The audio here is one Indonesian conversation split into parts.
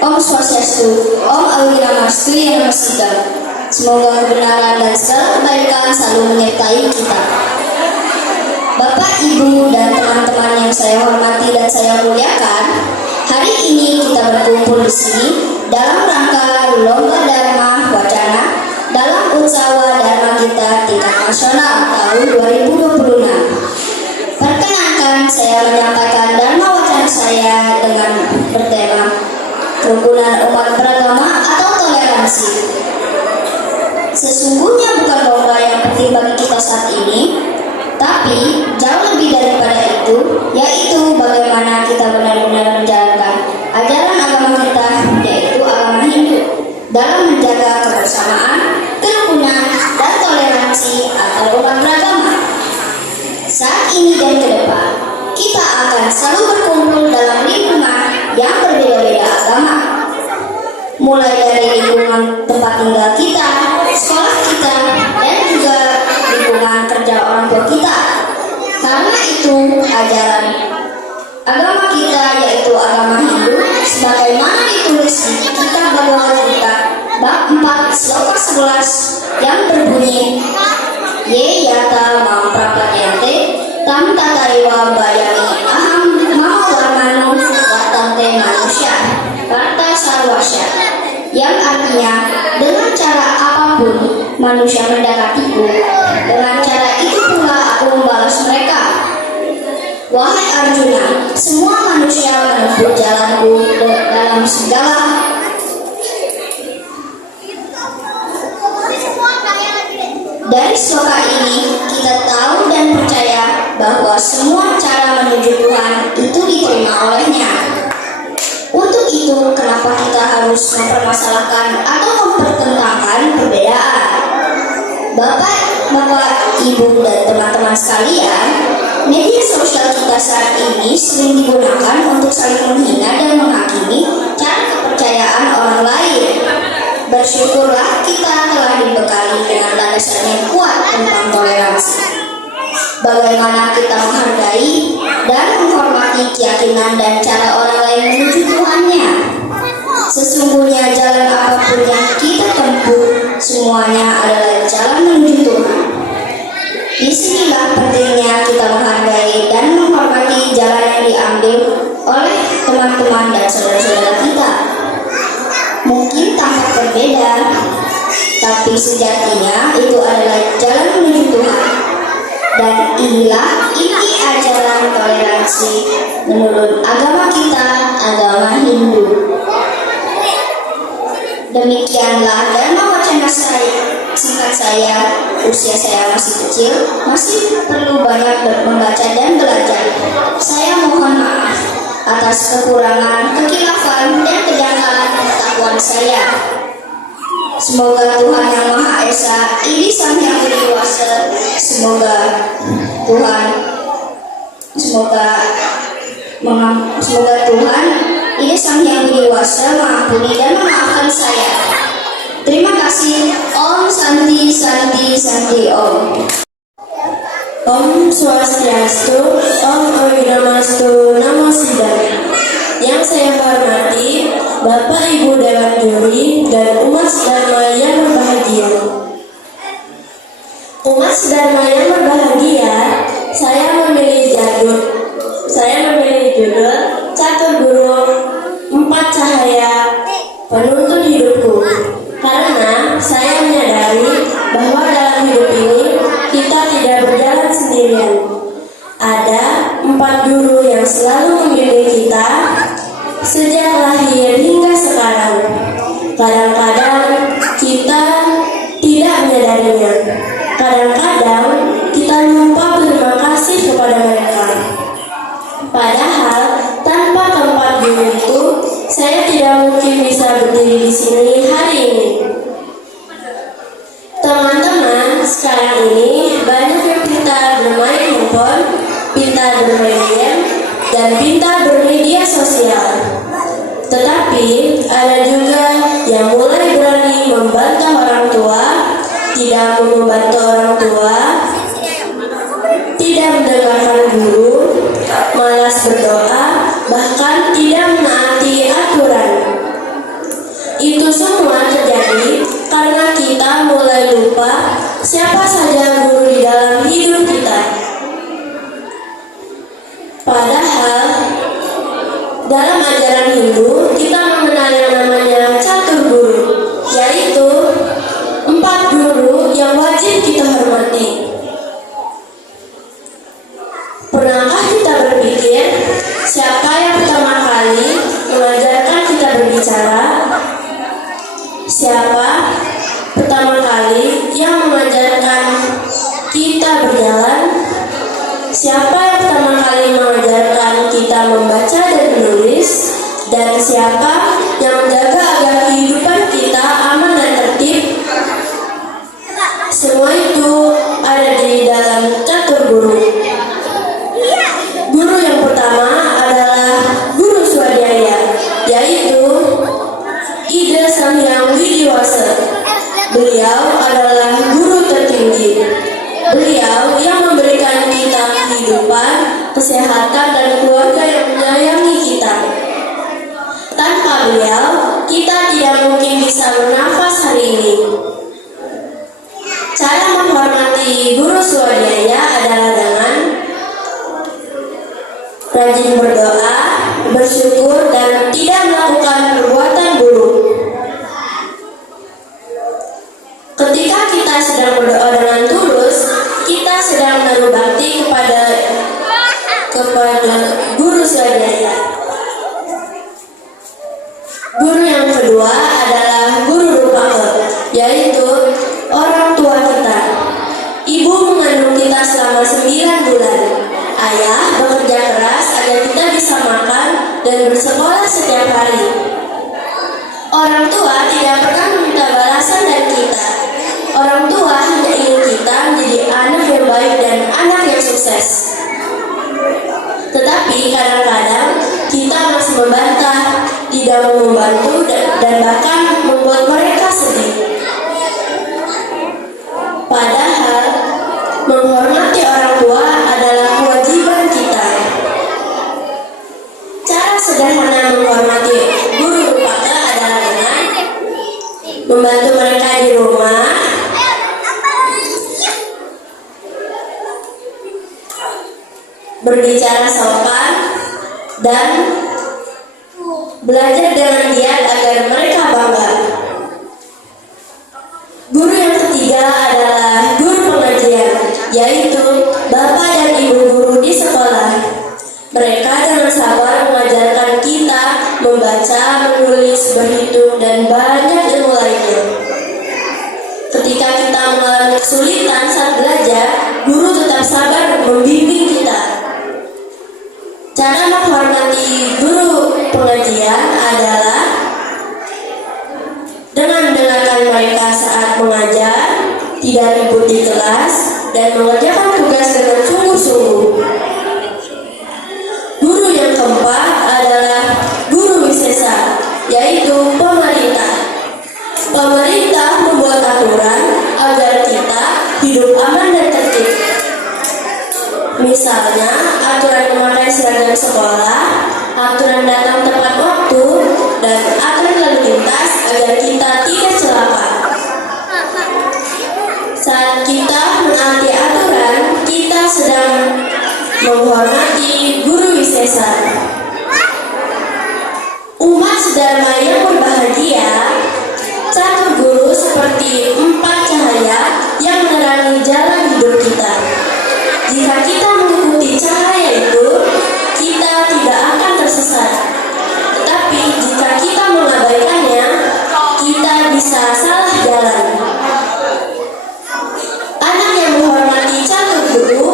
Om Swastiastu, Om Awiramarstu yang Namaskar. Semoga kebenaran dan segala kebaikan selalu menyertai kita. Bapak, Ibu, dan teman-teman yang saya hormati dan saya muliakan, hari ini kita berkumpul di sini dalam rangka Lomba Dharma Wacana dalam Utsawa Dharma Gita tingkat nasional tahun 2026. Perkenankan saya menyampaikan Dharma Wacana saya dengan bertema kerukunan umat beragama atau toleransi. Sesungguhnya bukan lomba yang penting bagi kita saat ini, tapi jauh lebih daripada itu, yaitu bagaimana kita benar-benar menjalankan ajaran agama kita, yaitu agama Hindu, dalam menjaga kebersamaan, kerukunan, dan toleransi antar umat beragama. Saat ini dan ke depan, kita akan selalu berkumpul dalam lingkungan yang berbeda-beda agama, mulai dari lingkungan tempat tinggal kita, sekolah kita, dan juga lingkungan kerja orang tua kita. Karena itu ajaran agama kita, yaitu agama Hindu, sebagaimana ditulis di kitab Bhagavad Gita bab 4 sloka 11 yang berbunyi, Ye yata mam prapadyante tam tataiwa bayani aham mau warmanu watante manusia varta sarwasya, yang artinya dengan cara apapun manusia mendekatiku, dengan cara itu pula aku membalas mereka. Wahai Arjuna, semua manusia menempuh jalanku dalam segala Dari sloka ini kita tahu dan percaya bahwa semua cara menuju Tuhan itu diterima olehnya. Untuk itu, kenapa kita harus mempermasalahkan atau mempertentangkan perbedaan? Bapak, Ibu, dan teman-teman sekalian, media sosial kita saat ini sering digunakan untuk saling menghina dan menghakimi cara kepercayaan orang lain. Bersyukurlah kita telah dibekali dengan landasan yang kuat tentang toleransi. Bagaimana kita menghargai dan menghormati keyakinan dan cara orang lain menuju Tuhannya. Sesungguhnya jalan apapun yang kita tempuh, semuanya adalah jalan menuju Tuhan. Disinilah pentingnya kita menghargai dan menghormati jalan yang diambil oleh teman-teman dan saudara-saudara kita. Mungkin tampak berbeda, tapi sejatinya itu adalah jalan menuju Tuhan. Dan inilah inti ajaran toleransi menurut agama kita, agama Hindu. Demikianlah Dharma Wacana singkat saya. Usia saya masih kecil, masih perlu banyak membaca dan belajar. Saya mohon maaf atas kekurangan, kekhilafan, dan kedangkalan pengetahuan saya. Semoga Tuhan Yang Maha Esa, ini Sang Yang Berkuasa, semoga Tuhan ini Sang Yang Berkuasa mengampuni dan memaafkan saya. Terima kasih. Om Santi Santi Santi Om. Om Swastiastu, Om Awiramarstu, Namo Buddhaya. Yang saya hormati Bapak Ibu Dewan Juri dan umat Dharma yang berbahagia. Umat Dharma yang berbahagia, saya memilih judul Catur Guru Empat Cahaya Penuntun Hidupku, karena saya menyadari bahwa dalam hidup ini kita tidak berjalan sendirian. Ada 4 guru yang selalu membimbing kita sejak lahir hingga sekarang. Kadang-kadang kita tidak menyadarinya. Kadang-kadang kita lupa berterima kasih kepada mereka. Padahal tanpa keempat guru itu, saya tidak mungkin bisa berdiri di sini hari ini. Teman-teman, sekarang ini banyak yang pintar bermain handphone, pintar bermain game, dan pintar bermedia sosial. Tetapi ada juga yang mulai berani membantah orang tua, tidak membantu orang tua, tidak mendengarkan guru, malas berdoa, bahkan tidak menaati aturan. kita lupa siapa saja guru di dalam hidup kita. Padahal dalam ajaran Hindu kita mengenal yang namanya catur guru, yaitu 4 guru yang wajib kita hormati. Pernahkah kita berpikir siapa yang pertama kali mengajarkan kita berbicara? Siapa pertama kali yang mengajarkan kita berjalan? Siapa yang pertama kali mengajarkan kita membaca dan menulis? Dan siapa yang menjaga agar kehidupan kita aman dan tertib? Semua itu ada di dalam catur guru. Guru yang pertama adalah Guru Swadhyaya, yaitu Ida Samhyang Widiwasa. Beliau adalah guru tertinggi. Beliau yang memberikan kita kehidupan, kesehatan, dan keluarga yang menyayangi kita. Tanpa beliau, kita tidak mungkin bisa bernafas hari ini. Cara menghormati Guru Swadhyaya adalah dengan rajin berdoa, bersyukur, dan tidak melakukan perbuatan buruk. Ketika kita sedang berdoa dengan tulus, kita sedang menaruh bakti kepada Guru Swadhyaya. Guru yang kedua adalah Guru Rupaka, yaitu orang tua kita. Ibu mengandung kita selama 9 bulan. Ayah bekerja keras agar kita bisa makan dan bersekolah setiap hari. Orang tua tidak pernah meminta balasan dari kita. Orang tua hanya ingin kita menjadi anak yang baik dan anak yang sukses. Tetapi kadang-kadang kita masih membantah, tidak mau membantu, dan bahkan membuat mereka sedih. Padahal menghormati orang tua adalah kewajiban kita. Cara sederhana menghormati Guru Rupaka adalah dengan membantu mereka di rumah, berbicara sopan, dan belajar dengan giat agar mereka bangga. Guru yang ketiga adalah guru pengajian, yaitu bapak dan ibu guru di sekolah. Mereka dengan sabar mengajarkan kita membaca, menulis, berhitung, dan banyak ilmu lainnya. Ketika kita mengalami kesulitan saat belajar, guru tetap sabar membimbing kita. Cara menghormati guru pengajian adalah dengan mendengarkan mereka saat mengajar, tidak ribut di kelas, dan mengerjakan tugas dengan sungguh-sungguh. Guru yang keempat adalah Guru Wisesa, yaitu pemerintah. Pemerintah membuat aturan agar kita hidup aman dan tertib. Misalnya, aturan memakai seragam sekolah, aturan datang tepat waktu, dan aturan lalu lintas agar kita tidak celaka. Saat kita menaati aturan, kita sedang menghormati Guru Wisesa. Umat sedharma yang berbahagia, catur guru seperti 4 cahaya yang menerangi jalan hidup kita. Jika kita mengikuti cahaya itu, kita tidak akan tersesat. Tetapi jika kita mengabaikannya, kita bisa salah jalan. Anak yang menghormati catur guru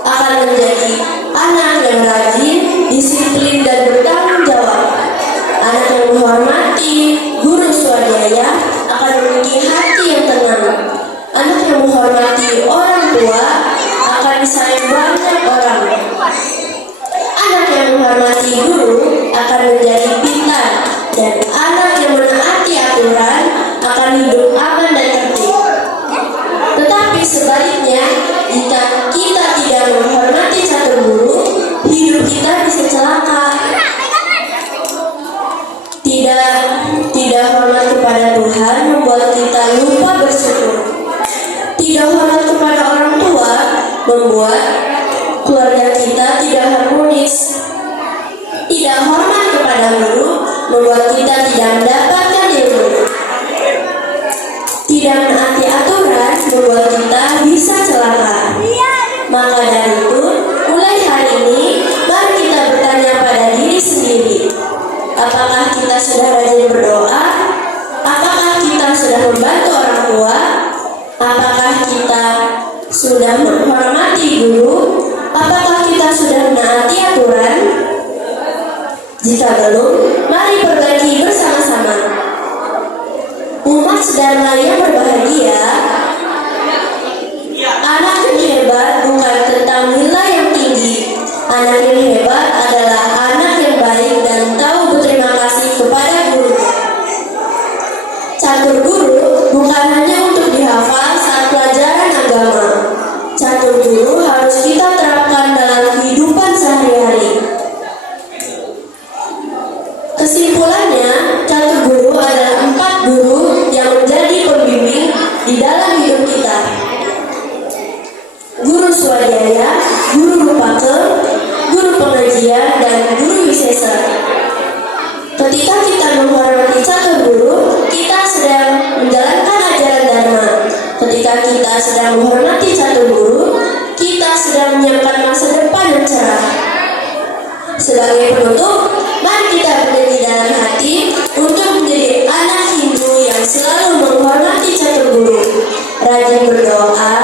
akan menjadi anak yang rajin, disiplin, dan bertanggung jawab. Anak yang menghormati Guru Swadhyaya akan memiliki hati yang tenang. Anak yang menghormati orang tua akan disayang banyak orang. Anak yang menghormati guru akan menjadi pintar, dan anak yang menaati aturan akan hidup aman dan tertib. Tetapi sebaliknya, jika kita tidak menghormati catur guru, hidup kita bisa celaka. Tidak hormat kepada Tuhan membuat kita lupa bersyukur. Tidak hormat kepada guru membuat kita tidak mendapatkan ilmu. Tidak menaati aturan membuat kita bisa celaka. Maka dari itu, mulai hari ini, mari kita bertanya pada diri sendiri. Apakah kita sudah rajin berdoa? Apakah kita sudah membantu orang tua? Apakah kita sudah menghormati guru? Apakah kita sudah menaati aturan? Jika belum, mari perbaiki bersama-sama. Umat sedang yang berbahagia. Anak yang hebat bukan tentang nilai yang tinggi. Anak yang hebat adalah anak yang baik dan tahu berterima kasih kepada guru. Catur guru bukan hanya untuk dihafal saat pelajaran agama. Catur guru harus kita terapkan dalam kehidupan sehari-hari. Kesimpulannya, catur guru adalah 4 guru yang menjadi pembimbing di dalam hidup kita. Guru swadhyaya, guru rupake, guru pengajian, dan guru wisesa. Ketika kita menghormati catur guru, kita sedang menjalankan ajaran Dharma. Ketika kita sedang menghormati catur guru, kita sedang menyiapkan masa depan yang cerah. Sebagai penutup, mari kita berdiri dalam hati untuk menjadi anak Hindu yang selalu menghormati catur guru, rajin berdoa,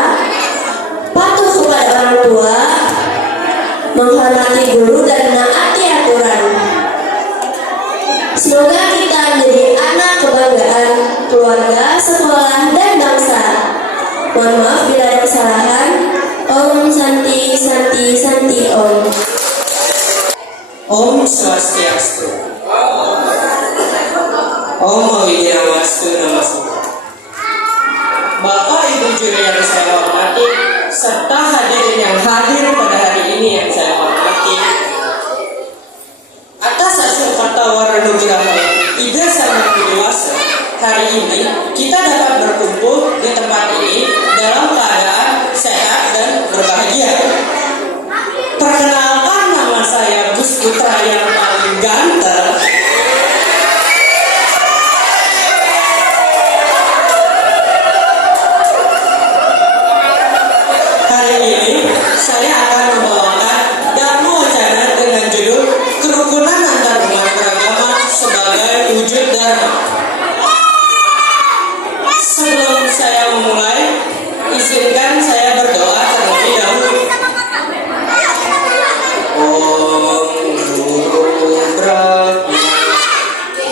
patuh kepada orang tua, menghormati guru dan menaati aturan. Semoga kita menjadi anak kebanggaan keluarga, sekolah, dan bangsa. Mohon maaf bila ada kesalahan. Om Santi Santi Santi Om. Om Swastiastu. Om Widyamastu Namastu. Bapak Ibu juri yang saya hormati, serta hadirin yang hadir pada hari ini yang saya hormati. Atas hasil kata Waranugraha Ida Sang Dewasa, hari ini kita dapat berkumpul di tempat ini dalam keadaan sehat dan berbahagia. Perkenalkan, nama saya Gus Putra yang paling ganteng. Hari ini saya akan membawakan Dhamma Wacana dengan judul Kerukunan Antar Umat Beragama sebagai Wujud Dharma. Sebelum saya memulai, izinkan saya berdoa terlebih dahulu. Om Guru Brahma,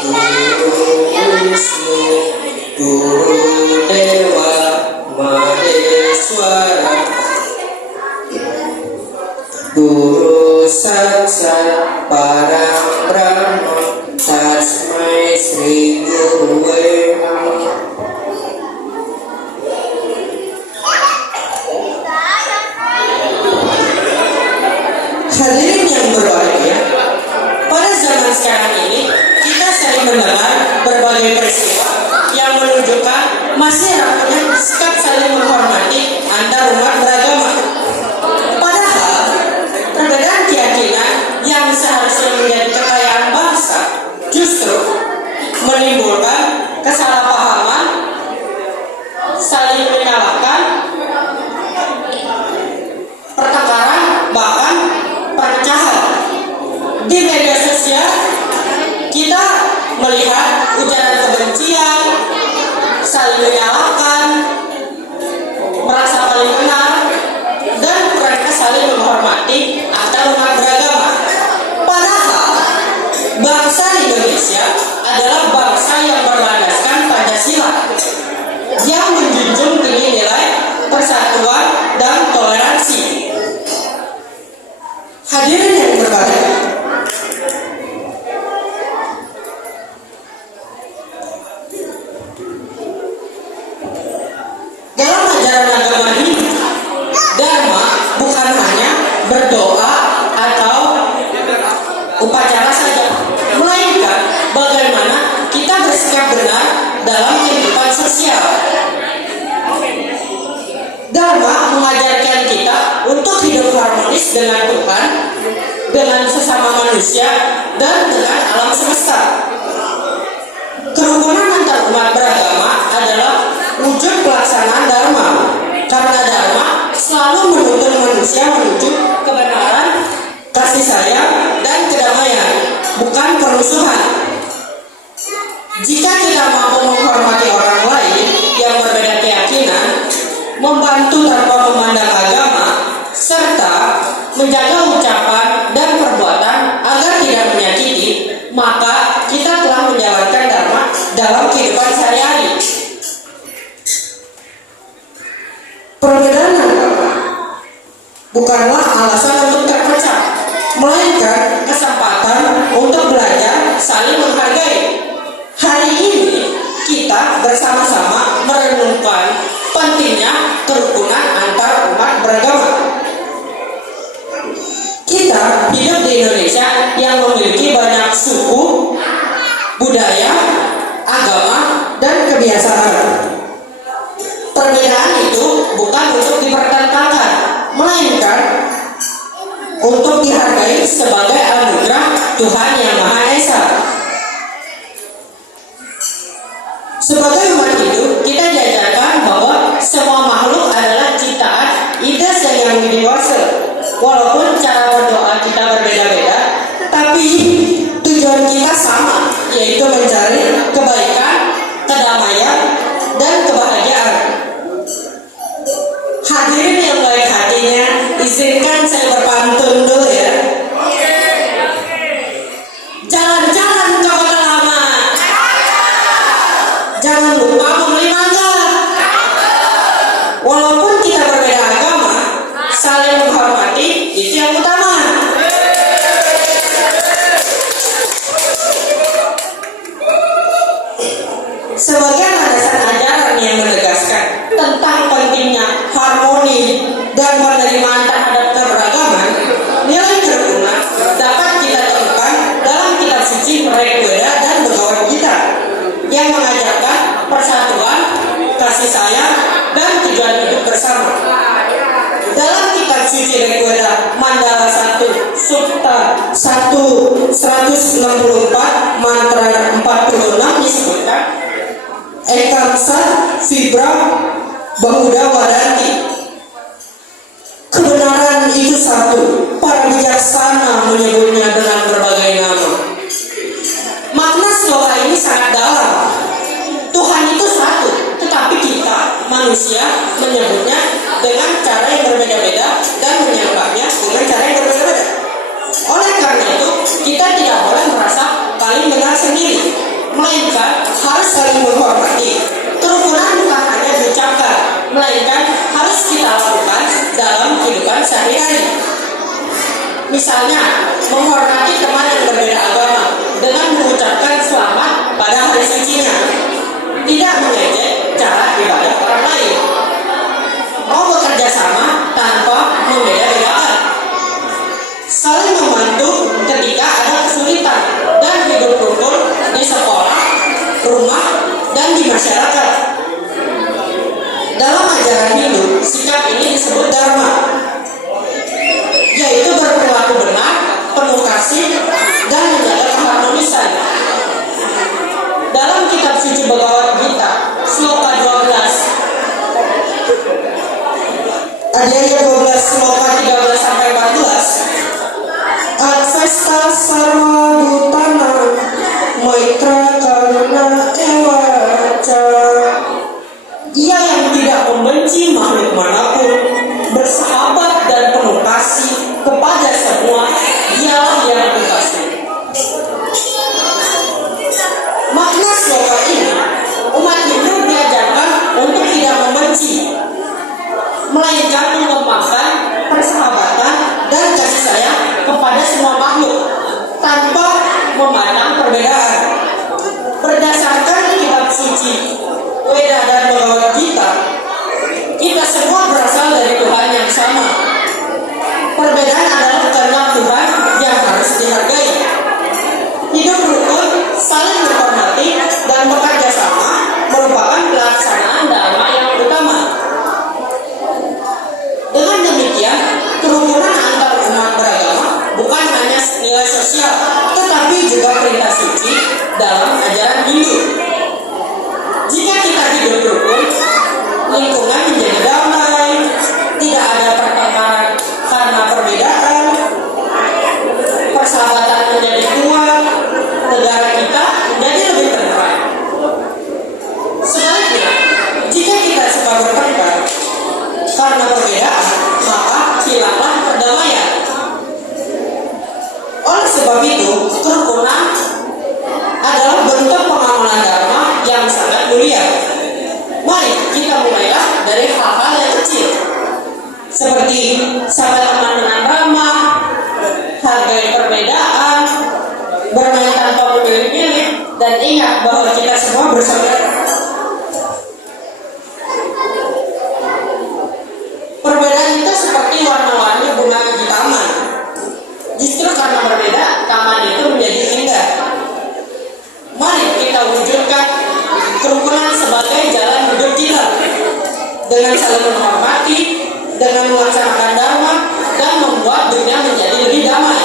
Guru Wisnu, Guru Dewa Maheswara, Guru Saksat Parang Brahma, Tasmai Sri Guruwe Namah. Hadirin yang berbahagia, pada zaman sekarang ini kita sering mendengar berbagai peristiwa yang menunjukkan masih eratnya sikap saling menghormati antar umat beragama. Padahal perbedaan keyakinan yang seharusnya menjadi kekayaan bangsa justru menimbulkan kesalahpahaman, saling menyalahkan, pertengkaran, bahkan perpecahan. Di media sosial kita melihat ujaran kebencian, saling menyalahkan, merasa paling benar, dan mereka saling menghormati antar umat beragama. Padahal bangsa Indonesia adalah bangsa yang berlandaskan Pancasila, yang menjunjung tinggi nilai persatuan dan toleransi. Hadirin yang berbahagia, dalam ajaran agama Hindu, Dharma bukan hanya berdoa atau upacara saja, melainkan bagaimana kita bersikap benar dalam kehidupan sosial. Dharma mengajarkan kita untuk hidup harmonis dengan Tuhan, dengan sesama manusia, dan dengan alam semesta. Kerukunan antar umat beragama adalah wujud pelaksanaan dharma, karena dharma selalu menuntun manusia menuju kebenaran, kasih sayang, dan kedamaian, bukan kerusuhan. Jika kita mampu menghormati orang lain yang berbeda keyakinan, membantu tanpa memandang agama, serta menjaga ucapan dan perbuatan agar tidak menyakiti, maka kita telah menjalankan dharma dalam kehidupan sehari-hari. Perbedaan agama bukanlah alasan untuk terpecah, melainkan kesempatan untuk belajar saling menghargai. Hari ini kita bersama-sama merenungkan pentingnya kerukunan antar umat beragama. Kita hidup di Indonesia yang memiliki banyak suku, budaya, agama, dan kebiasaan. Perbedaan itu bukan untuk dipertentangkan, melainkan untuk dihargai sebagai anugerah Tuhan Yang Maha Esa. Sebagai umat hidup, kita diajarkan bahwa semua makhluk adalah ciptaan Ida Sang Yang Dewasa. Walaupun cara berdoa kita berbeda-beda, tapi tujuan kita sama, yaitu mencari kebaikan, kedamaian, dan kebahagiaan. Hadirin yang baik hatinya, izinkan saya berpantun dulu ya. Jalan-jalan ke kota lama, jangan lupa membeli mangga. Walaupun kita berbeda agama, saling menghormati itu yang utama. Sebagai landasan ajaran yang menegaskan tentang pentingnya harmoni dan penerimaan terhadap keberagaman, nilai kerukunan dapat kita temukan dalam kitab suci Rig Veda dan Bhagavad Gita yang mengajarkan persatuan, kasih sayang, dan tujuan hidup bersama. Dalam kitab suci Rig Veda Mandala 1 Sukta 164 mantra 46 disebutkan Ekamsa Vibra Bahuda Wadanti. Kebenaran itu satu, para bijaksana menyebutnya dengan berbagai nama. Makna sloka ini sangat dalam. Tuhan itu satu, tetapi kita manusia menyebutnya dengan cara yang berbeda-beda dan menyembahnya dengan cara yang berbeda-beda. Oleh karena itu, kita tidak boleh merasa paling benar sendiri, melainkan harus saling menghormati. Kerukunan bukan hanya diucapkan, melainkan harus kita lakukan dalam kehidupan sehari-hari. Misalnya, menghormati teman yang berbeda agama dengan mengucapkan selamat pada hari sucinya, tidak mengejek cara ibadah orang lain, mau bekerja sama tanpa membeda-bedakan, saling membantu ketika ada kesulitan, dan hidup rukun di sekolah, rumah, dan di masyarakat. Dalam ajaran Hindu, sikap ini disebut dharma, yaitu berperilaku benar, penuh kasih, dan menjaga keharmonisan. Dalam kitab suci Bhagavad Gita, sloka 12, Adhyaya 12 sloka 13 sampai 14, Atvesta sarva bhutana maitra karuna evaca. Dia yang tidak membenci makhluk manapun, bersahabat dan penuh kasih kepada semua, dialah yang dikasih. Makna sloka ini, umat Hindu diajarkan untuk tidak membenci, melainkan mengembangkan persahabatan dan kasih sayang kepada semua makhluk tanpa memandang perbedaan. Berdasarkan kitab suci Weda dan Bhagavad Gita, kita semua berasal dari Tuhan yang sama. Perbedaan adalah karena Tuhan yang harus dihargai. Hidup rukun, saling menghormati, dan bekerja sama merupakan pelaksanaan dharma yang utama. Dengan demikian, kerukunan antar umat beragama bukan hanya nilai sosial, tetapi juga perintah suci dalam ajaran Hindu. Jika kita hidup rukun, lingkungan menjadi damai, tidak ada pertengkaran karena perbedaan, persahabatan menjadi kuat, negara kita menjadi lebih tentram. Sebaliknya, jika kita suka bertengkar karena perbedaan, maka hilanglah perdamaian. Oleh sebab itu, kerukunan adalah bentuk pengamalan dharma yang sangat mulia. Mari kita mulailah dari hal-hal yang kecil, seperti sapa teman dengan ramah, hargai perbedaan, bermain tanpa memilih-milih, dan ingat bahwa kita semua bersaudara. Perbedaan itu seperti warna-warni bunga di taman. Justru karena berbeda, taman itu menjadi indah. Mari kita wujudkan kerukunan sebagai jalan hidup kita, dengan saling menghormati, dengan melaksanakan dharma, dan membuat dunia menjadi lebih damai.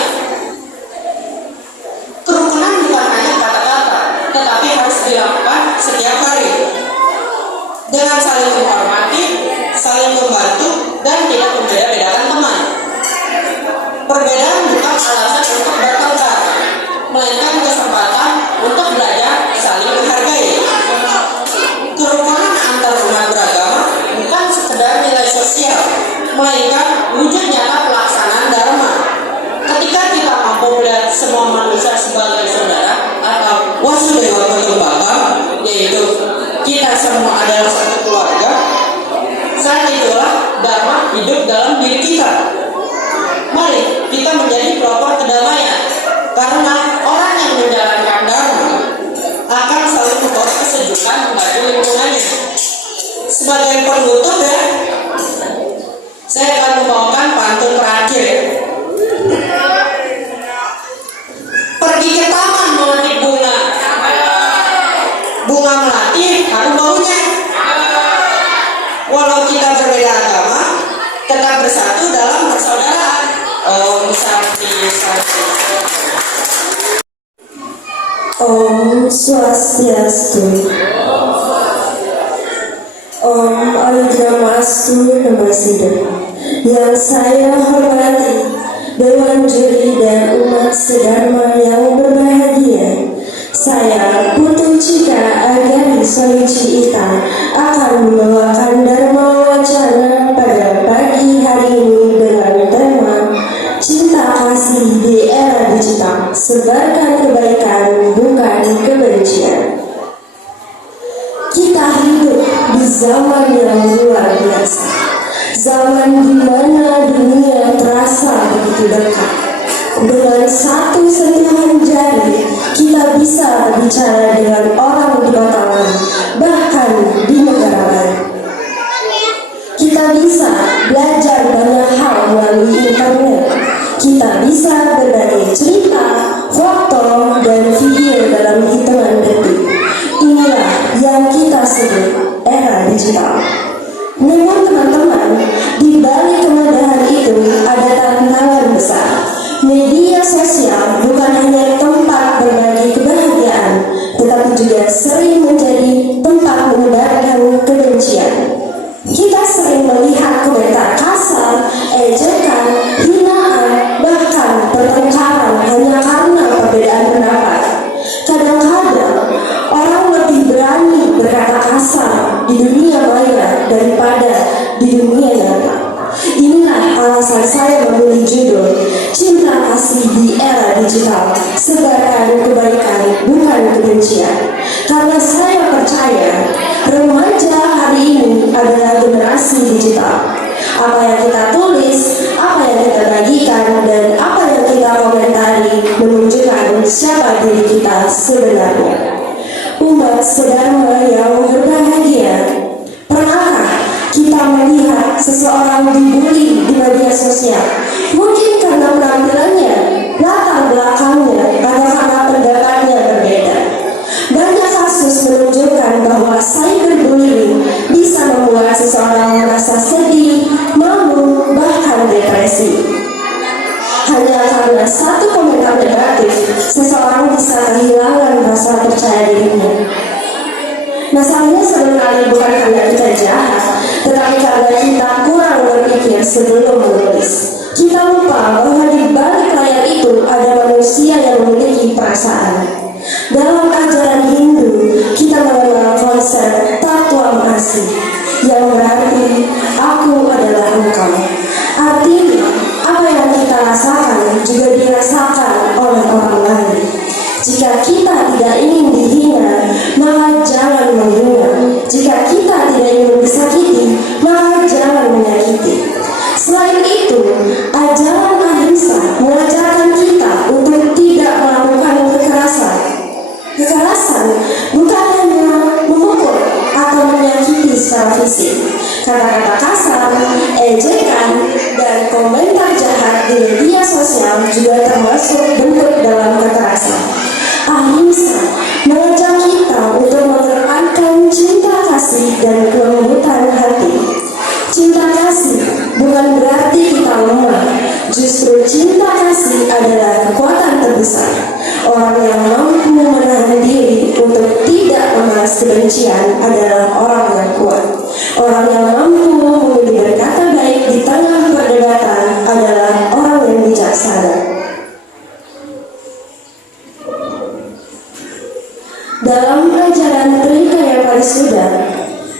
Kerukunan bukan hanya kata-kata, tetapi harus dilakukan setiap hari, dengan saling menghormati, saling membantu, dan tidak membeda-bedakan teman. Perbedaan bukan alasan untuk bertengkar, melainkan kesempatan untuk belajar saling menghargai. Kerukunan antar umat beragama bukan sekedar nilai sosial, melainkan wujud nyata pelaksanaan dharma. Ketika kita mampu melihat semua manusia sebagai saudara atau Wasudewa Kutumbaka, yaitu kita semua adalah satu keluarga, saat itulah dharma hidup dalam diri kita. Mari kita menjadi pelopor kedamaian, karena orang yang menjalankan dharma akan selalu membawa kesejukan bagi lingkungannya. Sebagai penutup ya, saya akan membawakan pantun terakhir. Pergi ke taman memetik bunga, bunga melati harum baunya. Walau kita berbeda agama, tetap bersatu dalam persaudaraan. Om Santi Santi. Om Swastiastu. Om Aligramastu Namasida. Yang saya hormati Dewan Juri dan umat sedharma yang berbahagia, saya Putu Cika Agari Solici Ita akan membawakan Dharma Wacana pada pagi hari ini dengan tema Cinta Kasih di Era Digital, sebarkan kebaikan bukan kebencian. Kita hidup di zaman yang luar biasa, zaman di mana dunia terasa begitu dekat. Dengan satu sentuhan jari, kita bisa berbicara dengan orang di kota lain, bahkan di negara lain. Kita bisa belajar banyak hal melalui internet. Kita bisa berbagi cerita, foto, dan video dalam hitungan detik. Inilah yang kita sebut era digital. Namun teman-teman, di balik kemudahan itu ada tantangan besar. Media sosial bukan hanya tempat berbagi kebahagiaan, tetapi juga sering menjadi tempat menyebarkan kebencian. Kita sering melihat komentar kasar, ejekan, hinaan, bahkan pertengkaran hanya karena perbedaan pendapat. Kadang-kadang orang lebih berani berkata kasar di dunia maya daripada di dunia nyata. Inilah alasan saya memilih judul Cinta Kasih di Era Digital, sebarkan kebaikan bukan kebencian. Karena saya percaya remaja hari ini adalah generasi digital. Apa yang kita tulis, apa yang kita bagikan, dan apa yang kita komentari menunjukkan siapa diri kita sebenarnya. Umat sedharma yang berbahagia, pernahkah kita melihat seseorang dibully di media sosial? Mungkin karena penampilannya, latar belakangnya, atau karena pendapatnya berbeda. Banyak kasus menunjukkan bahwa cyberbullying bisa membuat seseorang merasa sedih, malu, bahkan depresi. Hanya karena satu komentar negatif, seseorang bisa seringkali bukan karena kita jahat, tetapi karena kita kurang berpikir sebelum menulis. Kita lupa bahwa di balik layar itu ada manusia yang memiliki perasaan. Dalam ajaran Hindu, kita mengenal konsep Tatwa Asih, yang berarti aku adalah engkau. Artinya, apa yang kita rasakan juga dirasakan oleh orang lain. Jika kita tidak ingin dihina, maka jangan menghina. Jika kita tidak ingin disakiti, maka jangan menyakiti. Selain itu, ajaran ahimsa mengajarkan kita untuk tidak melakukan kekerasan. Kekerasan bukan hanya memukul atau menyakiti secara fisik. Kata-kata kasar, ejekan, dan komentar jahat di media sosial juga termasuk bentuk dalam kekerasan. Ahimsa mengajak kita untuk mengedepankan cinta kasih dan kelembutan hati. Cinta kasih bukan berarti kita lemah. Justru cinta kasih adalah kekuatan terbesar. Orang yang mampu menahan diri untuk tidak membalas kebencian adalah orang yang kuat. Orang yang mampu memilih berkata baik di tengah perdebatan adalah orang yang bijaksana. Dalam ajaran Trikaya Parisuddha,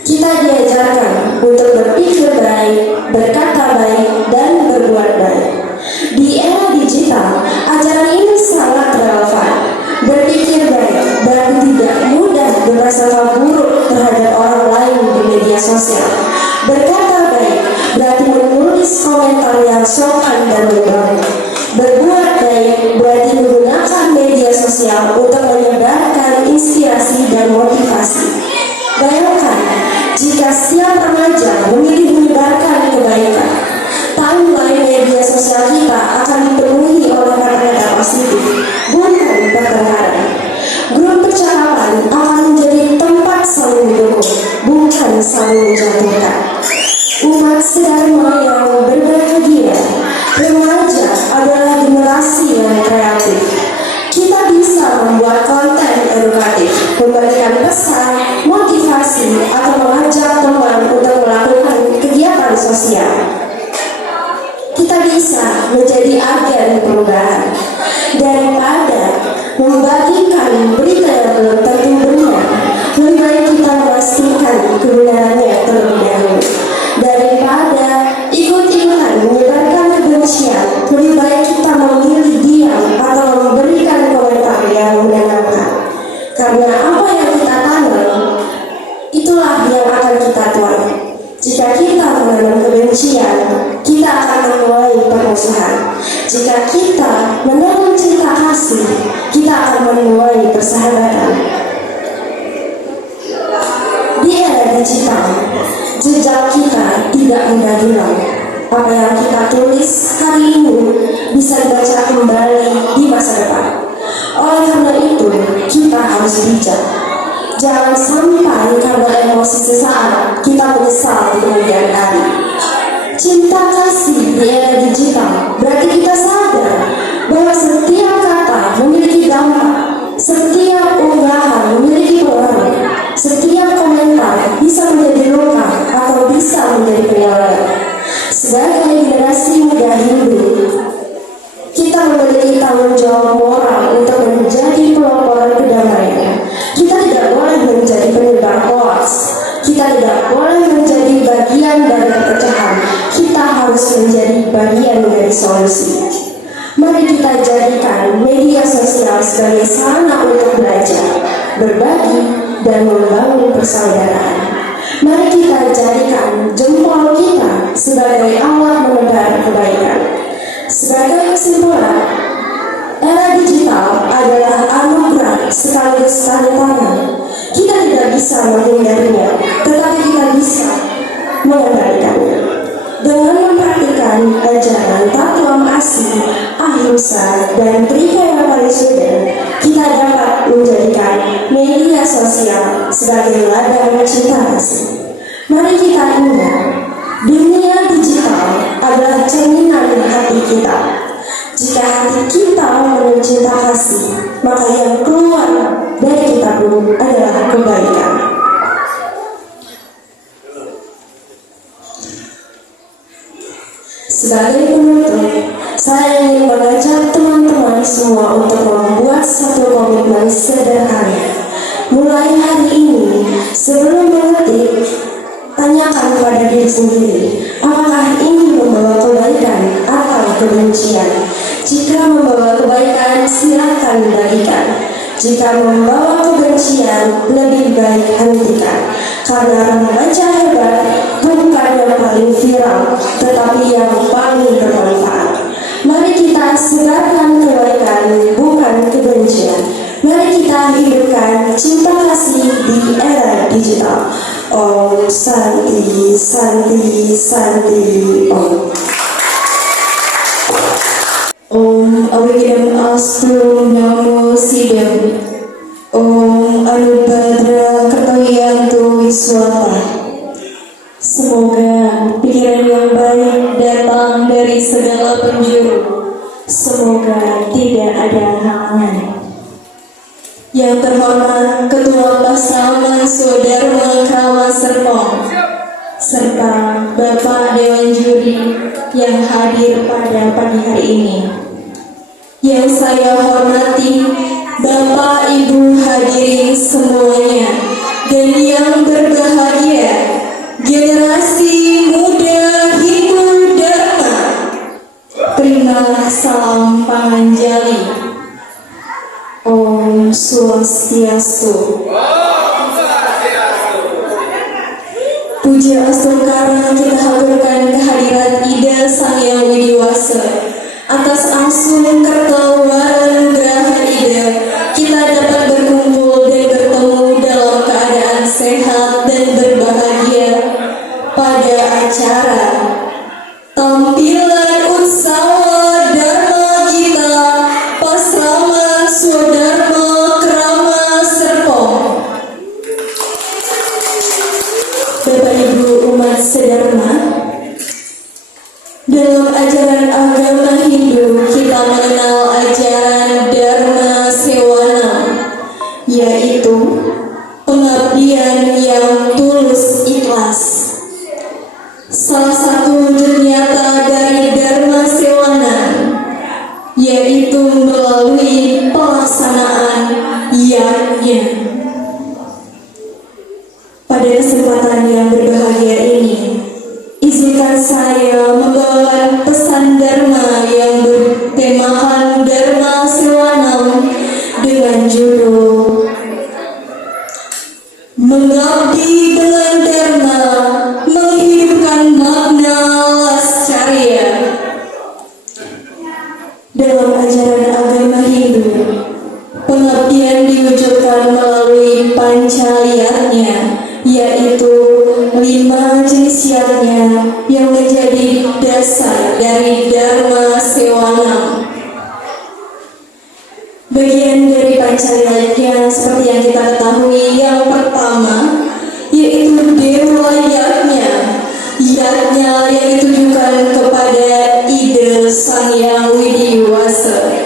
kita diajarkan untuk berpikir baik, berkata baik, dan berbuat baik. Di era digital, ajaran ini sangat relevan. Berpikir baik berarti tidak mudah berprasangka buruk terhadap orang lain di media sosial. Berkata baik berarti menulis komentar yang sopan dan membangun. Berbuat baik berarti menggunakan media sosial untuk menyebarkan inspirasi dan motivasi. Bayangkan jika setiap remaja memilih menyebarkan kebaikan, timeline media sosial kita akan dipenuhi oleh kata-kata positif, bukan pertengkaran. Grup percakapan akan menjadi tempat saling mendukung, bukan saling menjatuhkan. Umat sedharma yang berbahagia, remaja adalah generasi yang kreatif. Kita bisa membuat konten edukatif, memberikan pesan, motivasi, atau mengajak teman untuk melakukan kegiatan sosial. Kita bisa menjadi agen perubahan daripada membagikan berita yang belum tentu benar. Lebih baik kita memastikan kebenarannya terlebih dahulu daripada ikut-ikutan menyebarkan kebencian. Lebih baik kita memilih diam atau memberikan komentar yang menenangkan. Karena apa yang kita tanam, itulah yang akan kita tuai. Jika kita menanam kebencian, kita akan menuai permusuhan. Jika kita menanam cinta kasih, kita akan menuai persahabatan. Di era digital, jejak kita tidak mudah hilang. Apa yang kita tulis hari ini bisa dibaca kembali di masa depan. Oleh karena itu, kita harus bijak. Jangan sampai karena emosi sesaat kita menyesal di kemudian hari. Cinta kasih di era digital berarti kita sadar bahwa setiap kata memiliki dampak, setiap unggahan memiliki pengaruh, setiap komentar bisa menjadi luka atau bisa menjadi penyelamat. Sebagai generasi muda Hindu, kita memiliki tanggung jawab moral untuk menjadi pelopor kedamaian. Kita tidak boleh menjadi penyebar hoax. Kita tidak boleh menjadi bagian dari perpecahan. Kita harus menjadi bagian dari solusi. Mari kita jadikan media sosial sebagai sarana untuk belajar, berbagi, dan membangun persaudaraan. Mari kita jadikan jempol kita sebagai alat menebar kebaikan. Sebagai kesimpulan, era digital adalah anugerah sekaligus tantangan. Kita tidak bisa menghindarinya, tetapi kita bisa mengendalikannya. Dengan mempraktikkan ajaran Tatwa Asih, Ahimsa, dan Trikaya Parisuddha, kita dapat menjadikan media sosial sebagai ladang cinta kasih. Mari kita ingat, dunia digital adalah cerminan hati kita. Jika hati kita memenuhi cinta kasih, maka yang keluar dari kita pun adalah kebaikan. Sebagai penutup, saya ingin mengajak teman-teman semua untuk membuat satu komitmen sederhana. Mulai hari ini, sebelum mengetik, tanyakan pada diri sendiri, apakah ini membawa kebaikan atau kebencian? Jika membawa kebaikan, silakan bagikan. Jika membawa kebencian, lebih baik hentikan. Karena remaja hebat bukan yang paling viral, tetapi yang paling bermanfaat. Mari kita sebarkan kebaikan, bukan kebencian. Mari kita hidupkan cinta kasih di era digital. Om Santi, Santi, Santi, Om. Om Awigidam Astu Namo Sidam. Om Anubhadra Kartoyantu Wiswata. Semoga pikiran yang baik datang dari segala penjuru. Semoga tidak ada halangan. Yang terhormat Ketua Pasaman Sodharma Krama Serpong, serta Bapak Dewan Juri yang hadir pada pagi hari ini. Yang saya hormati Bapak Ibu hadirin semuanya, dan yang berbahagia generasi muda Hindu Dharma. Terima salam Panganjali. Om Swastiastu. Puja Astungkara kita haturkan kehadirat Ida Sang Hyang Widiwasa. Atas Asung Kerto Warangraha Ida, kita dapat berkumpul dan bertemu dalam keadaan sehat dan berbahagia pada acara tampilan Utsawa Dharma Gita Pasrama Swadharma Krama Serpong. Bapak Ibu umat sedharma, dalam ajaran agama Hindu kita mengenal ajaran Dharma Sewana, yaitu pengabdian yang tulus ikhlas. Salah satu wujud nyata dari Dharma Sewana yaitu melalui pelaksanaan yajna. Pada kesempatan yang berbahagia ini, izinkan saya membawakan pesan Dharma yang bertemakan Dharma Sewanam dengan judul Mengabdi dengan Dharma, menghidupkan makna lascarya. Dalam ajaran agama Hindu, pengabdian diwujudkan melalui pancayatnya, yaitu 5 jenis yatnya yang menjadi dasar dari Dharma Sewanam. Bagian dari pancayatnya seperti yang kita ketahui, yang pertama yaitu Dewa Yatnya. Yatnya yang ditujukan kepada Ida Sang Hyang Widiwasa.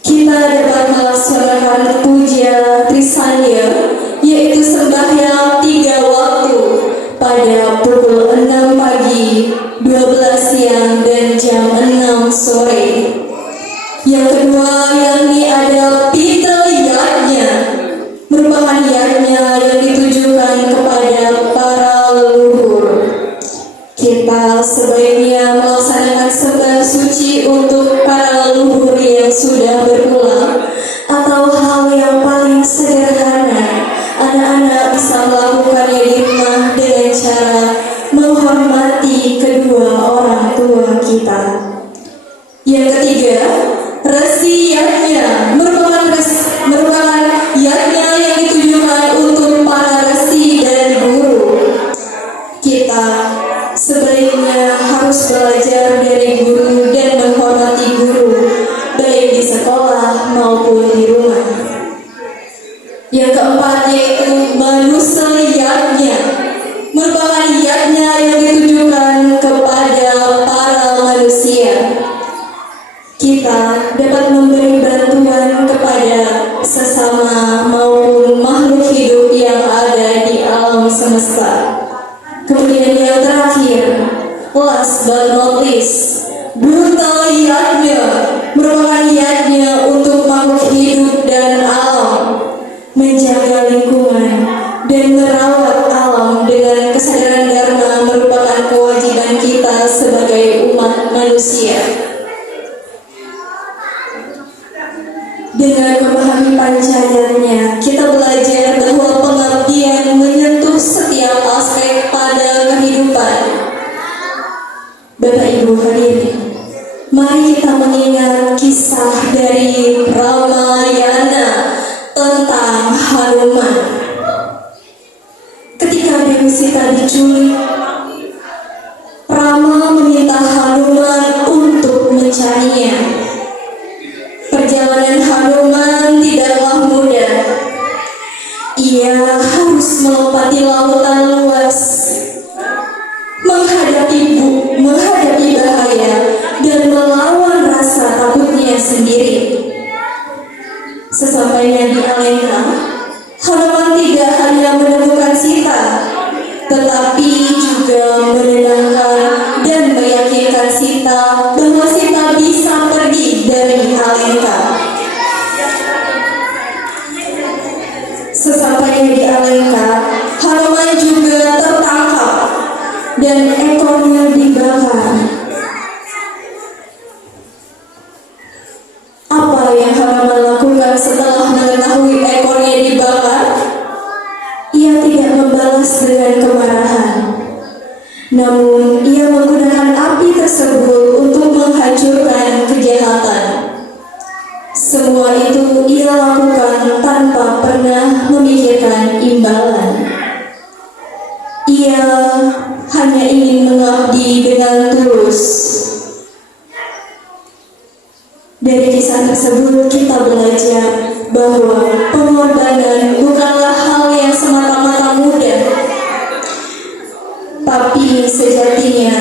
Kita dapat melaksanakan puja Trisandya, yaitu sembahyang 3 waktu pada pukul 6 pagi, 12 siang, dan jam 6 sore. Yang kedua yakni ada Pita Yatnya, merupakan yatnya yang ditujukan kepada para leluhur. Kita sebaiknya melaksanakan sembah suci untuk para leluhur yang sudah berpulang, atau hal yang paling sederhana, anak-anak bisa melakukannya di rumah dengan cara menghormati kedua orang tua kita. Yang ketiga, Resi Yatnya, merupakan yatnya yang ditujukan untuk para resi dan guru. Kita sebaiknya harus belajar dari guru dan menghormati guru, baik di sekolah maupun di rumah. Yang keempat yaitu Manusa Yatnya, merupakan yatnya yang ditujukan kepada para manusia. Dengan memahami pancarannya, kita belajar bahwa pengabdian menyentuh setiap aspek pada kehidupan. Bapak Ibu hadirin, mari kita mengingat kisah dari Ramayana tentang Hanuman. Ketika Dewi Sita diculik, Rama meminta Hanuman untuk mencarinya. Perjalanan Hanuman tidaklah mudah. Ia harus melompati lautan luas, menghadapi bahaya, dan melawan rasa takutnya sendiri. Sesampainya di Alengka, Hanuman tidak hanya menemukan Sita, tetapi juga menenangkan dan meyakinkan Sita bahwa Sita bisa pergi dari Alengka. Sesampainya di Alengka, Hanuman juga tertangkap dan ekornya dibakar. Apa yang Hanuman lakukan setelah mengetahui ekornya dibakar? Ia tidak membalas dengan kemarahan, namun ia menggunakan api tersebut untuk menghancurkan kejahatan. Semua itu ia lakukan tanpa pernah memikirkan imbalan. Ia hanya ingin mengabdi dengan tulus. Dari kisah tersebut kita belajar bahwa pengorbanan bukanlah hal yang semata-mata mudah, tapi sejatinya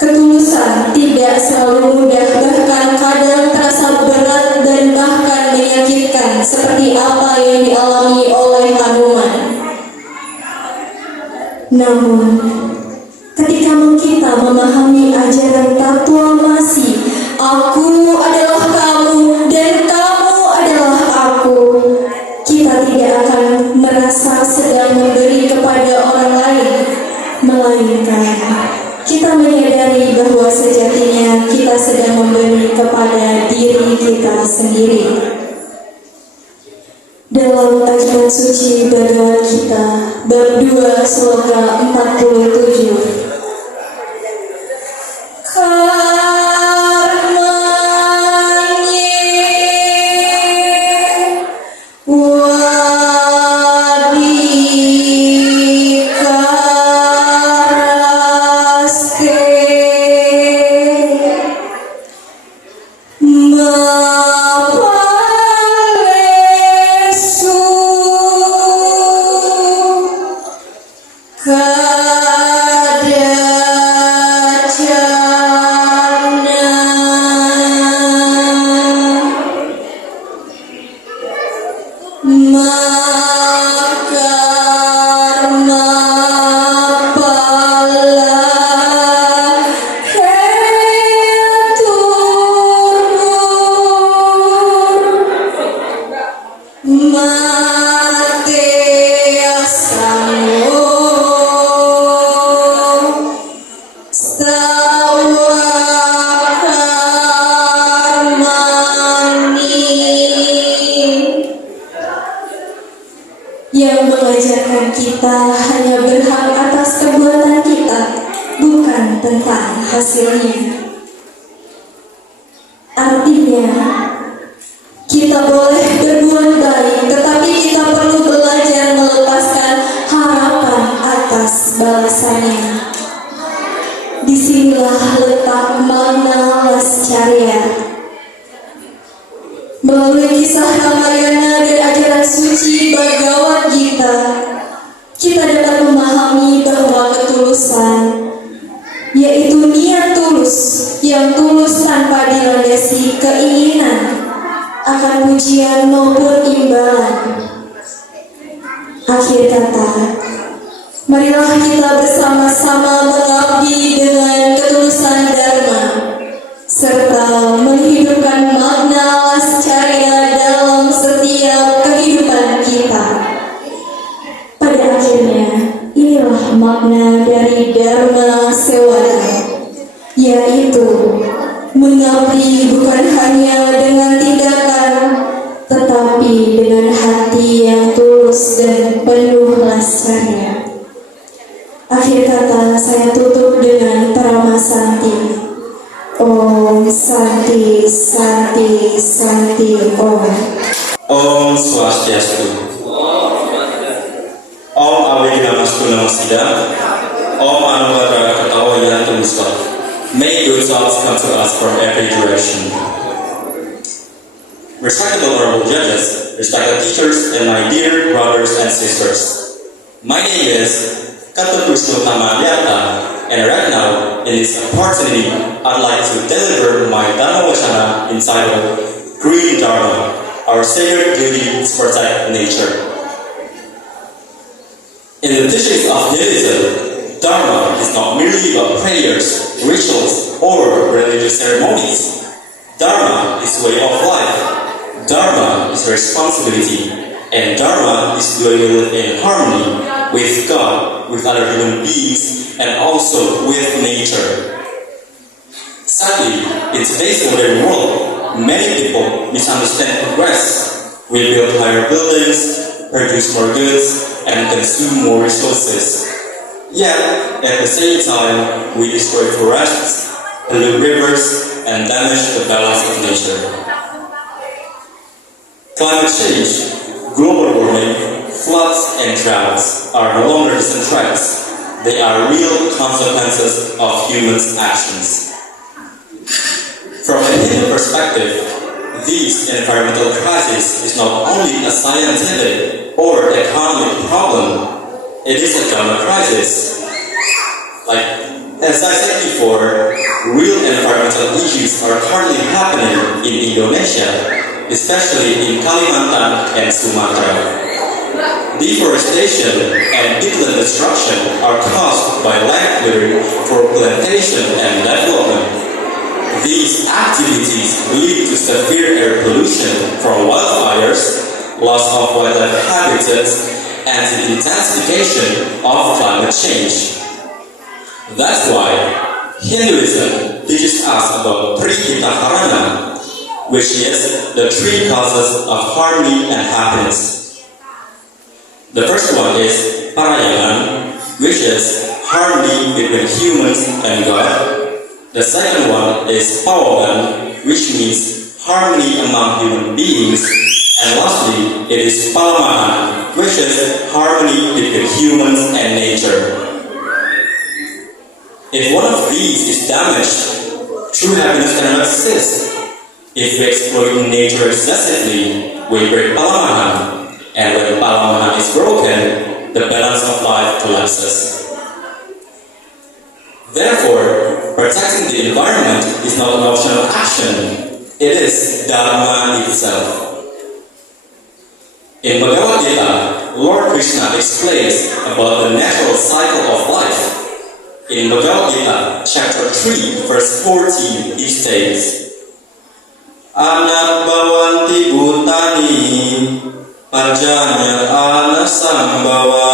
ketulusan tidak selalu mudah, bahkan kadang terasa berat dan bahkan menyakitkan, seperti apa yang dialami oleh Hanuman. Namun, ketika kita memahami ajaran Tatwamasi, aku adalah kamu dan kamu adalah aku, kita tidak akan merasa sedang memberi kepada orang lain, melainkan kita menyadari bahwa sejatinya kita sedang memberi kepada diri kita sendiri. Dalam ajaran suci Bhagavad Gita bab 2 sloka 47, yang mengajarkan kita hanya berhak atas perbuatan kita, bukan tentang hasilnya. Artinya, kita boleh berbuat baik, tetapi kita perlu belajar melepaskan harapan atas balasannya. Disinilah letak makna wascarya. Melalui kisah Ramayana dan ajaran suci Bhagavad Gita, kita dapat memahami bahwa ketulusan, yaitu niat tulus yang tulus tanpa dilandasi keinginan akan pujian maupun imbalan. Akhir kata, marilah kita bersama-sama mengabdi dengan ketulusan Dharma, serta menghidupkan makna wascarya dalam setiap kehidupan kita. Pada akhirnya, inilah makna dari Dharma Sewana, yaitu mengabdi bukan hanya dengan Santi Om. Om Swastiastu. Om Abhidhamma Namastu Namasida. Om Anuvara Katawa Yantu Muswa. May good thoughts come to us from every direction. Respectable honorable judges, respected teachers, and my dear brothers and sisters. My name is Ketut Wisnu Hamadiata, and right now, in this opportunity, I'd like to deliver my Dhamma Vachana entitled Green Dharma, our sacred duty to protect nature. In the teachings of Hinduism, Dharma is not merely about prayers, rituals, or religious ceremonies. Dharma is way of life. Dharma is responsibility. And Dharma is doing it in harmony with God, with other human beings, and also with nature. Sadly, in today's modern world, many people misunderstand progress. We build higher buildings, produce more goods, and consume more resources. Yet, at the same time, we destroy forests, pollute rivers, and damage the balance of nature. Climate change, global warming, floods, and droughts are no longer distant threats. They are real consequences of humans' actions. From a Hindu perspective, this environmental crisis is not only a scientific or economic problem, it is a Dharma crisis. As I said before, real environmental issues are currently happening in Indonesia, especially in Kalimantan and Sumatra. Deforestation and peatland destruction are caused by land clearing for plantation and development. These activities lead to severe air pollution from wildfires, loss of wildlife habitats, and the intensification of climate change. That's why Hinduism teaches us about Trihita-Harana, which is the three causes of harmony and happiness. The first one is Parayangan, which is harmony between humans and God. The second one is Pawangan, which means harmony among human beings. And lastly, it is Palamahan, which is harmony between humans and nature. If one of these is damaged, true happiness cannot exist. If we exploit nature excessively, we break Palamahan. And when Palamahan is broken, the balance of life collapses. Therefore, protecting the environment is not an optional action. It is Dharma itself. In Bhagavad Gita, Lord Krishna explains about the natural cycle of life. In Bhagavad Gita, chapter 3, verse 14, he states, Anat bhavanti bhutani Parjanya anasambhava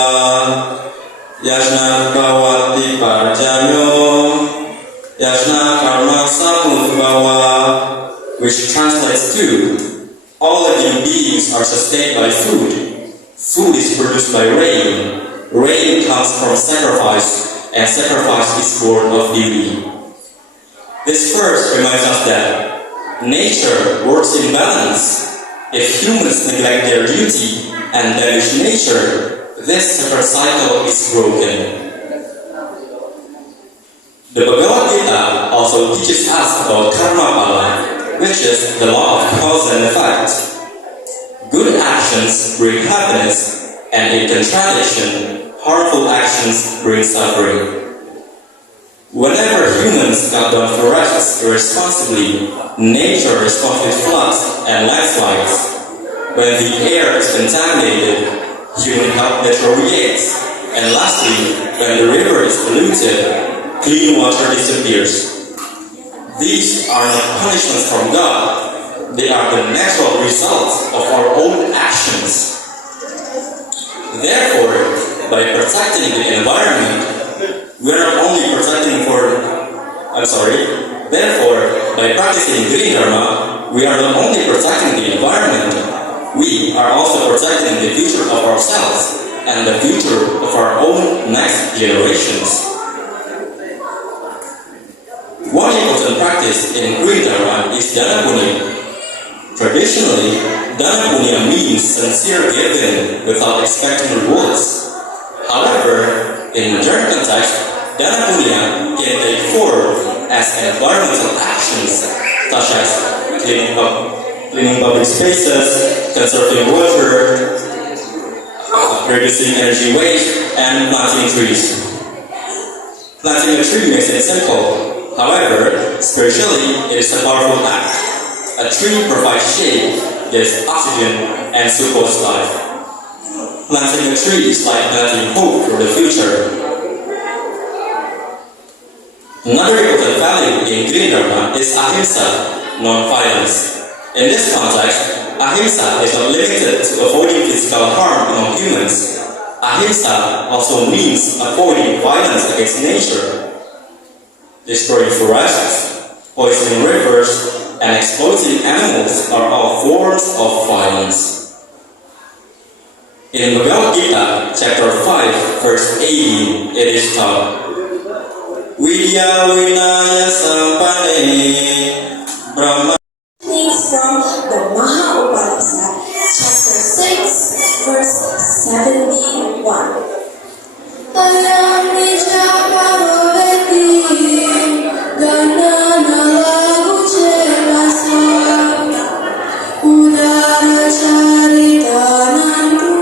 Yasna bhavati parjanyo Yasna karma samudbhava, which translates to all living beings are sustained by food. Food is produced by rain. Rain comes from sacrifice, and sacrifice is born of beauty. This verse reminds us that nature works in balance. If humans neglect their duty and damage nature, this sacred cycle is broken. The Bhagavad Gita also teaches us about karma pala, which is the law of cause and effect. Good actions bring happiness, and in contradiction, harmful actions bring suffering. Whenever humans cut down forests irresponsibly, nature responds with floods and landslides. When the air is contaminated, human health deteriorates. And lastly, when the river is polluted, clean water disappears. These are not punishments from God. They are the natural results of our own actions. Therefore, by protecting the environment, we are not only by practicing Green Dharma, we are not only protecting the environment, we are also protecting the future of ourselves and the future of our own next generations. One important practice in Green Dharma is Dana Punya. Traditionally, dana punya means sincere giving without expecting rewards. However, in modern context, dana punya can take form as environmental actions such as cleaning public spaces, conserving water, reducing energy waste, and planting trees. Planting a tree may seem simple. However, spiritually, it is a powerful act. A tree provides shade, gives oxygen, and supports life. Planting a tree is like planting hope for the future. Another important value in Green Dharma is ahimsa, non-violence. In this context, ahimsa is not limited to avoiding physical harm among humans. Ahimsa also means avoiding violence against nature. Destroying forests, poisoning rivers, and exploiting animals are all forms of violence. In Bhagavad Gita, chapter 5, verse 80, it is taught, Vidya Vinaya Sampane Brahma. From the Maha Upanishad, chapter 6, verse 71. Ayam nija paroveti, ganana lagu celasa, udara caritananku,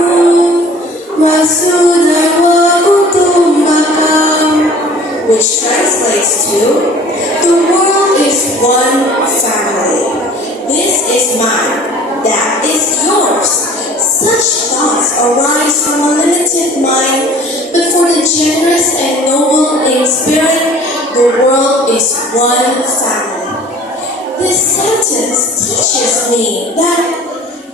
Vasudhaiva Kutumbakam, which translates to, the world is one family. This is mine, that is yours. Such thoughts arise from a limited mind, but for the generous and noble in spirit, the world is one family. This sentence teaches me that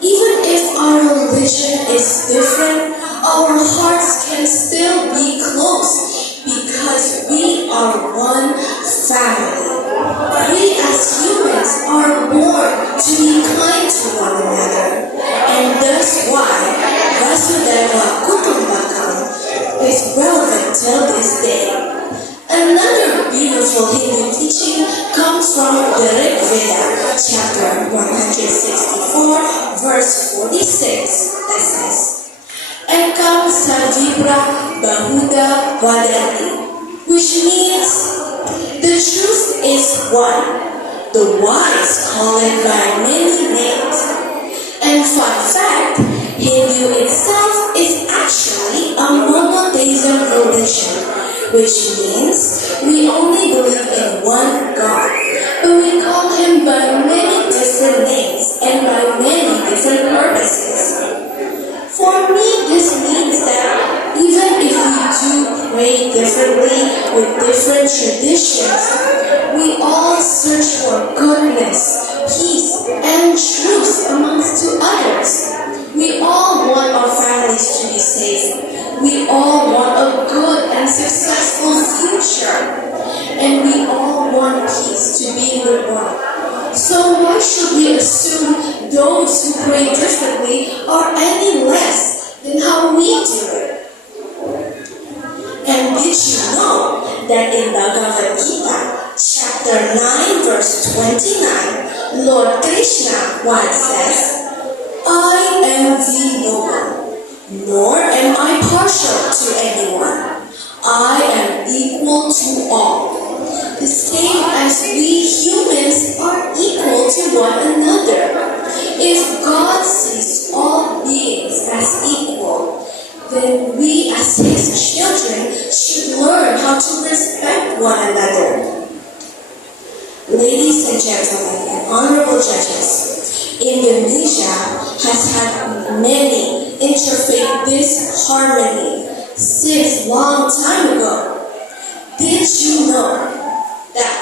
even if our religion is different, our hearts can still be close because we are one family. We as humans are born to be kind to one another, and that's why Vasudhaiva Kutumbakam is relevant till this day. Another beautiful Hindu teaching comes from the Rig Veda, chapter 164, verse 46, that says, Ekam Sarvibra Bahuda Vadanti, which means the truth is one. The wise call it by many names. And fun fact, Hindu itself is actually a monotheism religion, which means we only believe in one God, but we call him by many different names and by many different purposes. For me, this means that even if we do pray differently with different traditions, we all search for goodness, peace, and truth amongst two others. We all want our families to be safe. We all want a good and successful future. And we all want peace to be in the world. So why should we assume those who pray differently are any less than how we do it? And did you know that in Bhagavad Gita, chapter 9, verse 29, Lord Krishna once says, I am the noble, nor am I partial to anyone. I am equal to all. The same as we humans are equal to one another. If God sees all beings as equal, then we as His children should learn how to respect one another. Ladies and gentlemen, and honorable judges, Indonesia has had many interfaith disharmony since long time ago. Did you know that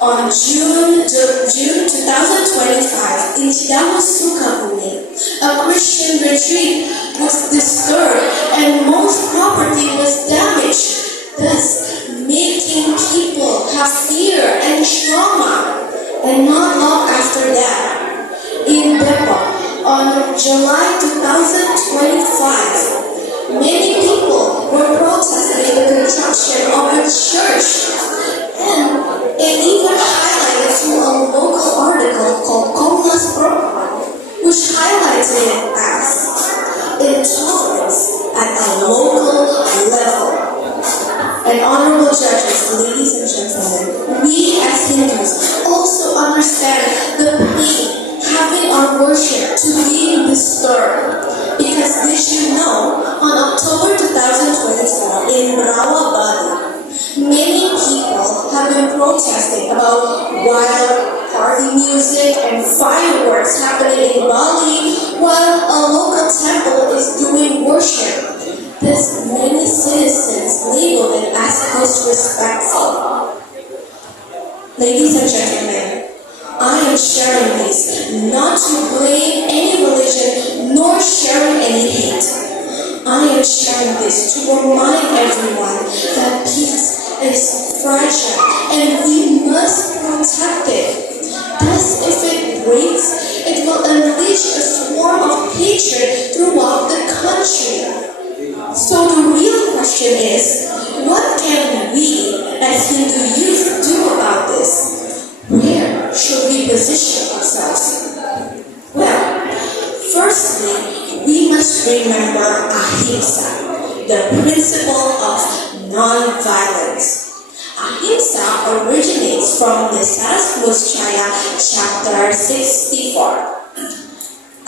on June 2025 in Tidama Sukabumi, a Christian retreat was disturbed and most property was damaged, thus making people have fear and trauma. And not long after that, in Depok, on July 2025, many people were protesting the construction of a church, and it even highlighted through a local article called Komnas Perempuan which highlighted as intolerance at a local level. And honorable judges, ladies and gentlemen, we as Hindus also understand the pain having our worship to be disturbed. Because did you know, on October 2024 in Rawabali, many people have been protesting about wild party music and fireworks happening in Bali while a local temple is doing worship. This many citizens labeled it as disrespectful. Ladies and gentlemen, I am sharing this not to blame any religion nor sharing any hate. I am sharing this to remind everyone that peace is fragile and we must protect it. Thus, if it breaks, it will unleash a swarm of hatred throughout the country. So the real question is, what can we as Hindu youth do about this? Where should we position ourselves? Well, firstly, we must remember Ahimsa, the principle of non-violence. Ahimsa originates from the Sarasmuchaya chapter 64.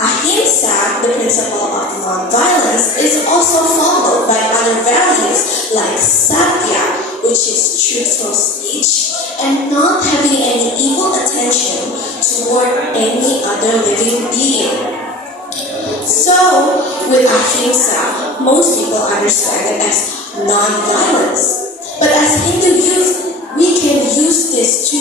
Ahimsa, the principle of non-violence, is also followed by other values like Satya, which is truthful speech, and not having any evil intention toward any other living being. So, with Ahimsa, most people understand it as non-violence. But as Hindu youth, we can use this to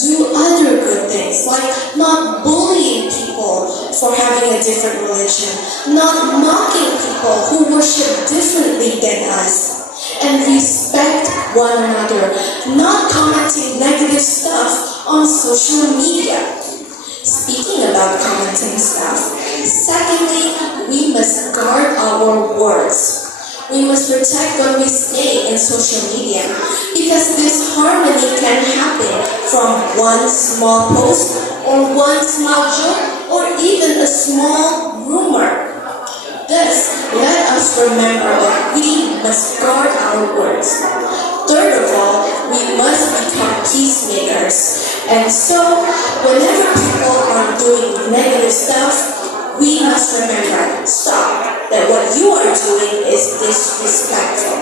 do other good things, like not bullying people for having a different religion, not mocking people who worship differently than us, and respect one another, not commenting negative stuff on social media. Speaking about commenting stuff, secondly, we must guard our words. We must protect what we say in social media because this harmony can happen from one small post or one small joke or even a small rumor. Thus, let us remember that we must guard our words. Third of all, we must become peacemakers. And so, whenever people are doing negative stuff, we must remember, stop, that what you are doing is disrespectful.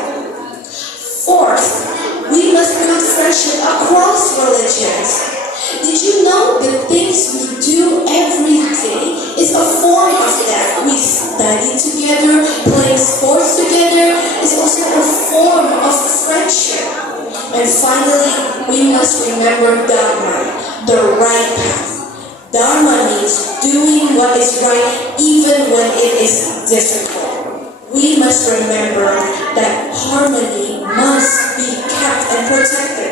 Fourth, we must build friendship across religions. Did you know the things we do every day is a form of that? We study together, play sports together is also a form of friendship. And finally, we must remember Dharma, the right path. Dharma means doing what is right even when it is difficult. We must remember that harmony must be kept and protected.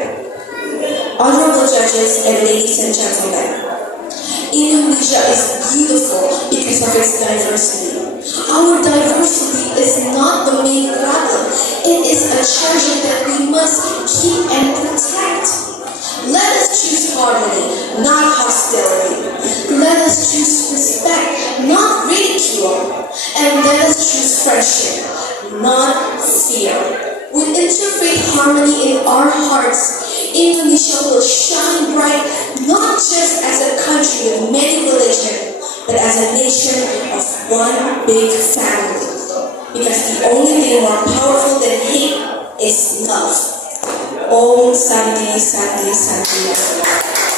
Honorable judges and ladies and gentlemen, Indonesia is beautiful because of its diversity. Our diversity is not the main problem. It is a treasure that we must keep and protect. Let us choose harmony, not hostility. Let us choose respect, not ridicule. And let us choose friendship, not fear. With interfaith harmony in our hearts, Indonesia will shine bright not just as a country with many religions, but as a nation of one big family. Because the only thing more powerful than hate is love. Om Santi Santi Santi.